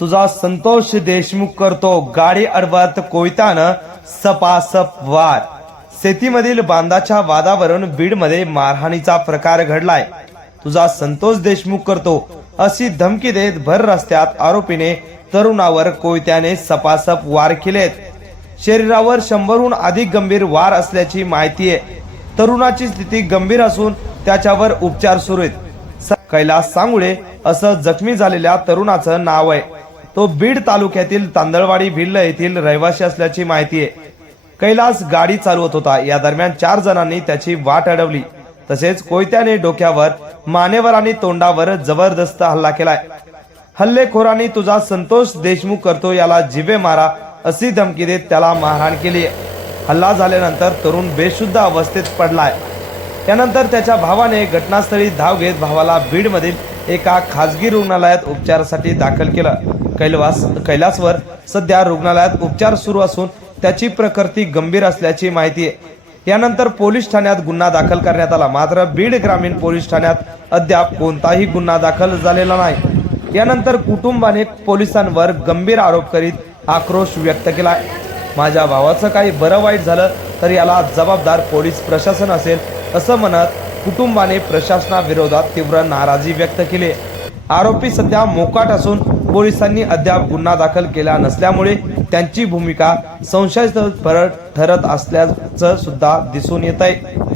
तुझा संतोष देशमुख करतो. गाडी अडवत कोयत्यानं सपासप वार. शेतीमधील बांधाच्या वादावरून बीडमध्ये मारहाणीचा प्रकार घडलाय. तुझा संतोष देशमुख करतो. अशी धमकी देत भर रस्त्यात आरोपीने तरुणावर कोयत्याने सपासप वार केलेत. शरीरावर शंभरहून अधिक गंभीर वार असल्याची माहिती आहे. तरुणाची स्थिती गंभीर असून त्याच्यावर उपचार सुरू आहेत. कैलास सांगुळे असं जखमी झालेल्या तरुणाचं नाव आहे. तो बीड तालुक्यातील तांदळवाडी भिल्ल येथील रहिवासी असल्याची माहिती आहे. कैलास गाडी चालवत होता या दरम्यान चार जणांनी त्याची वाट अडवली. तसेच कोयत्याने डोक्यावर मानेवर आणि तोंडावर जबरदस्त हल्ला केलाय. हल्लेखोरांनी तुझा संतोष देशमुख करतो याला जिवे मारा अशी धमकी देत त्याला मारहाण केली हल्ला झाल्यानंतर तरुण बेशुद्ध अवस्थेत पडलाय. त्यानंतर त्याच्या भावाने घटनास्थळी धाव घेत भावाला बीडमधील एका खासगी रुग्णालयात उपचारासाठी दाखल केलं. कैलास कैलासवर सध्या रुग्णालयात उपचार सुरू असून त्याची प्रकृती गंभीर असल्याची माहिती आहे. यानंतर पोलीस ठाण्यात गुन्हा दाखल करण्यात आला. मात्र बीड ग्रामीण पोलीस ठाण्यात अद्याप कोणताही गुन्हा दाखल झालेला नाही. यानंतर कुटुंबाने पोलिसांवर गंभीर आरोप करीत आक्रोश व्यक्त केला माझ्या भावाचं काही बरं वाईट झालं तर याला जबाबदार पोलीस प्रशासन असेल असं म्हणत कुटुंबाने प्रशासनाविरोधात तीव्र नाराजी व्यक्त केली आरोपी सध्या मोकाट असून पोलिसांनी अद्याप गुन्हा दाखल केला नसल्यामुळे त्यांची भूमिका संशयास्पद ठरत असल्याचं सुद्धा दिसून येत आहे.